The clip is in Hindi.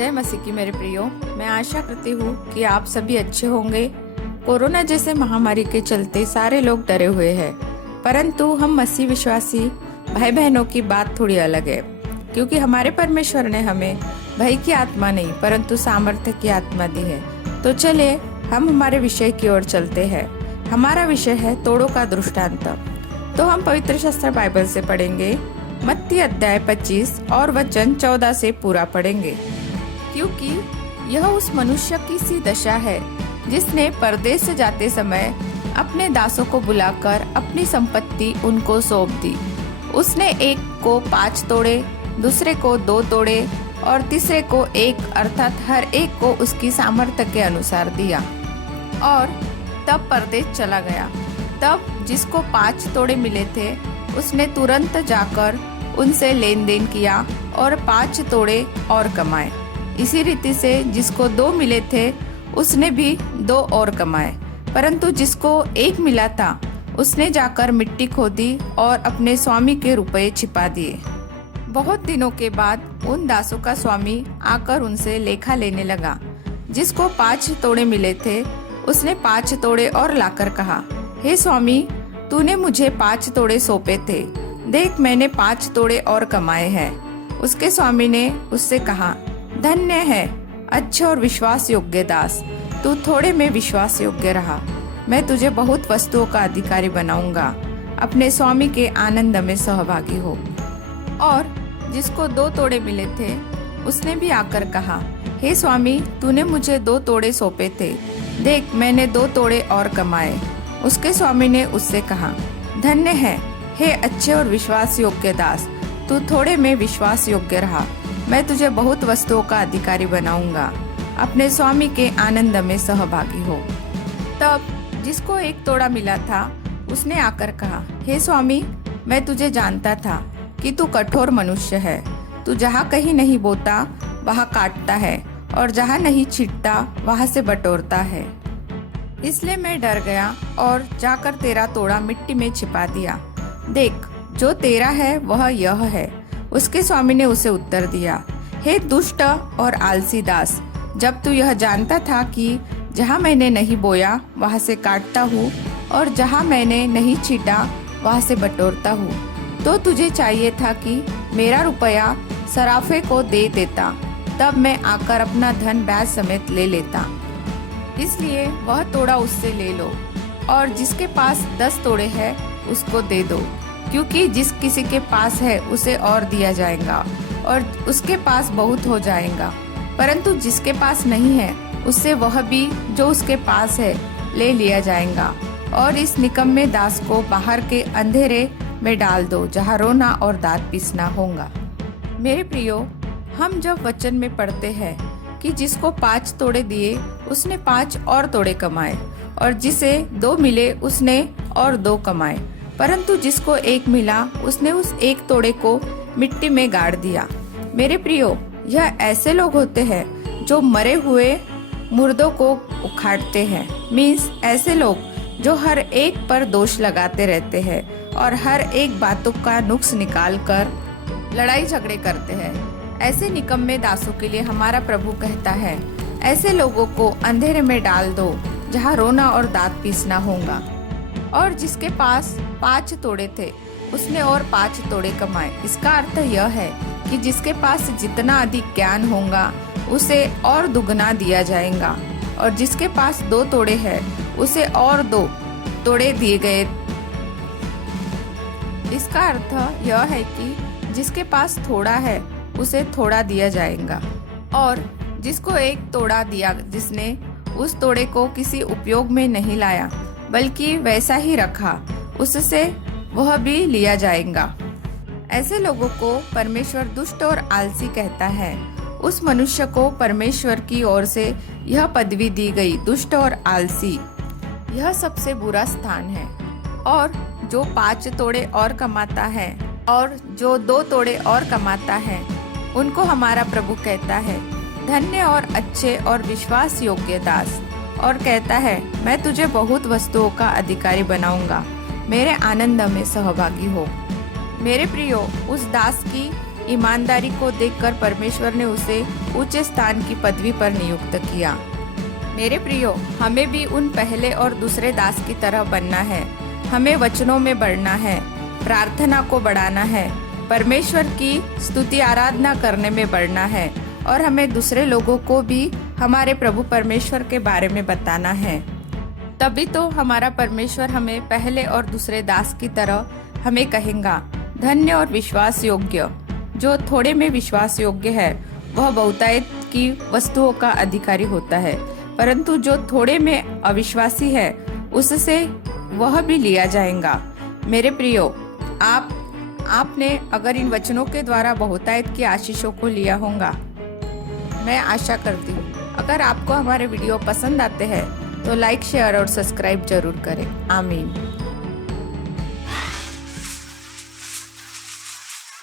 जय मसीह की मेरे प्रियो। मैं आशा करती हूँ कि आप सभी अच्छे होंगे। कोरोना जैसे महामारी के चलते सारे लोग डरे हुए हैं, परंतु हम मसीह विश्वासी भाई बहनों की बात थोड़ी अलग है, क्योंकि हमारे परमेश्वर ने हमें भय की आत्मा नहीं परंतु सामर्थ्य की आत्मा दी है। तो चलिए हम हमारे विषय की ओर चलते हैं। हमारा विषय है तोड़ों का दृष्टांत। तो हम पवित्र शास्त्र बाइबल से पढ़ेंगे मत्ती अध्याय 25 और वचन 14 से पूरा पढ़ेंगे, क्योंकि यह उस मनुष्य की सी दशा है जिसने परदेश से जाते समय अपने दासों को बुलाकर अपनी संपत्ति उनको सौंप दी। उसने एक को 5 तोड़े, दूसरे को 2 तोड़े और तीसरे को 1, अर्थात हर एक को उसकी सामर्थ्य के अनुसार दिया और तब परदेश चला गया। तब जिसको 5 तोड़े मिले थे उसने तुरंत जाकर उनसे लेन देन किया और 5 तोड़े और कमाए। इसी रीति से जिसको 2 मिले थे उसने भी 2 और कमाए, परंतु जिसको 1 मिला था उसने जाकर मिट्टी खोदी और अपने स्वामी के रुपए छिपा दिए। बहुत दिनों के बाद उन दासों का स्वामी आकर उनसे लेखा लेने लगा। जिसको 5 तोड़े मिले थे उसने 5 तोड़े और लाकर कहा, हे स्वामी, तूने मुझे 5 तोड़े सौंपे थे, देख मैंने 5 तोड़े और कमाए हैं। उसके स्वामी ने उससे कहा, धन्य है अच्छे और विश्वास योग्य दास, तू थोड़े में विश्वास योग्य रहा, मैं तुझे बहुत वस्तुओं का अधिकारी बनाऊंगा, अपने स्वामी के आनंद में सहभागी हो। और जिसको 2 तोड़े मिले थे उसने भी आकर कहा, हे स्वामी, तूने मुझे 2 तोड़े सौंपे थे, देख मैंने 2 तोड़े और कमाए। उसके स्वामी ने उससे कहा, धन्य है हे अच्छे और विश्वास योग्य दास, तू थोड़े में विश्वास योग्य रहा, मैं तुझे बहुत वस्तुओं का अधिकारी बनाऊंगा, अपने स्वामी के आनंद में सहभागी हो। तब जिसको 1 तोड़ा मिला था उसने आकर कहा, हे स्वामी, मैं तुझे जानता था कि तू कठोर मनुष्य है, तू जहाँ कहीं नहीं बोता वहाँ काटता है और जहाँ नहीं छींटता वहाँ से बटोरता है। इसलिए मैं डर गया और जाकर तेरा तोड़ा मिट्टी में छिपा दिया। देख, जो तेरा है वह यह है। उसके स्वामी ने उसे उत्तर दिया, हे दुष्ट और आलसी दास, जब तू यह जानता था कि जहाँ मैंने नहीं बोया वहाँ से काटता हूँ और जहाँ मैंने नहीं छीटा वहाँ से बटोरता हूँ, तो तुझे चाहिए था कि मेरा रुपया सराफे को दे देता, तब मैं आकर अपना धन ब्याज समेत ले लेता। इसलिए वह तोड़ा उससे ले लो और जिसके पास 10 तोड़े हैं उसको दे दो, क्योंकि जिस किसी के पास है उसे और दिया जाएगा और उसके पास बहुत हो जाएगा, परंतु जिसके पास नहीं है उससे वह भी जो उसके पास है ले लिया जाएगा। और इस निकम्मे दास को बाहर के अंधेरे में डाल दो, जहाँ रोना और दांत पीसना होगा। मेरे प्रियो, हम जब वचन में पढ़ते हैं कि जिसको 5 तोड़े दिए उसने 5 और तोड़े कमाए और जिसे 2 मिले उसने और 2 कमाए, परंतु जिसको 1 मिला उसने उस 1 तोड़े को मिट्टी में गाड़ दिया। मेरे प्रियो, यह ऐसे लोग होते हैं जो मरे हुए मुर्दों को उखाड़ते हैं। मीन्स ऐसे लोग जो हर एक पर दोष लगाते रहते हैं और हर एक बातों का नुक्स निकाल कर लड़ाई झगड़े करते हैं। ऐसे निकम्मे दासों के लिए हमारा प्रभु कहता है, ऐसे लोगों को अंधेरे में डाल दो जहाँ रोना और दांत पीसना होगा। और जिसके पास 5 तोड़े थे उसने और 5 तोड़े कमाए। इसका अर्थ यह है कि जिसके पास जितना अधिक ज्ञान होगा उसे और दुगना दिया जाएगा और जिसके पास 2 तोड़े हैं उसे और 2 तोड़े दिए गए। इसका अर्थ यह है कि जिसके पास थोड़ा है उसे थोड़ा दिया जाएगा और जिसको 1 तोड़ा दिया, जिसने उस तोड़े को किसी उपयोग में नहीं लाया बल्कि वैसा ही रखा, उससे वह भी लिया जाएगा। ऐसे लोगों को परमेश्वर दुष्ट और आलसी कहता है। उस मनुष्य को परमेश्वर की ओर से यह पदवी दी गई, दुष्ट और आलसी। यह सबसे बुरा स्थान है। और जो 5 तोड़े और कमाता है और जो 2 तोड़े और कमाता है, उनको हमारा प्रभु कहता है, धन्य और अच्छे और विश्वास योग्य दास, और कहता है, मैं तुझे बहुत वस्तुओं का अधिकारी बनाऊंगा, मेरे आनंद में सहभागी हो। मेरे प्रियो, उस दास की ईमानदारी को देखकर परमेश्वर ने उसे ऊंचे स्थान की पदवी पर नियुक्त किया। मेरे प्रियो, हमें भी उन पहले और दूसरे दास की तरह बनना है। हमें वचनों में बढ़ना है, प्रार्थना को बढ़ाना है, परमेश्वर की स्तुति आराधना करने में बढ़ना है और हमें दूसरे लोगों को भी हमारे प्रभु परमेश्वर के बारे में बताना है। तभी तो हमारा परमेश्वर हमें पहले और दूसरे दास की तरह हमें कहेगा, धन्य और विश्वास योग्य। जो थोड़े में विश्वास योग्य है वह बहुतायत की वस्तुओं का अधिकारी होता है, परंतु जो थोड़े में अविश्वासी है उससे वह भी लिया जाएगा। मेरे प्रियो, आपने अगर इन वचनों के द्वारा बहुतायत की आशीषों को लिया होगा, मैं आशा करती हूँ। अगर आपको हमारे वीडियो पसंद आते हैं तो लाइक, शेयर और सब्सक्राइब जरूर करें। आमीन।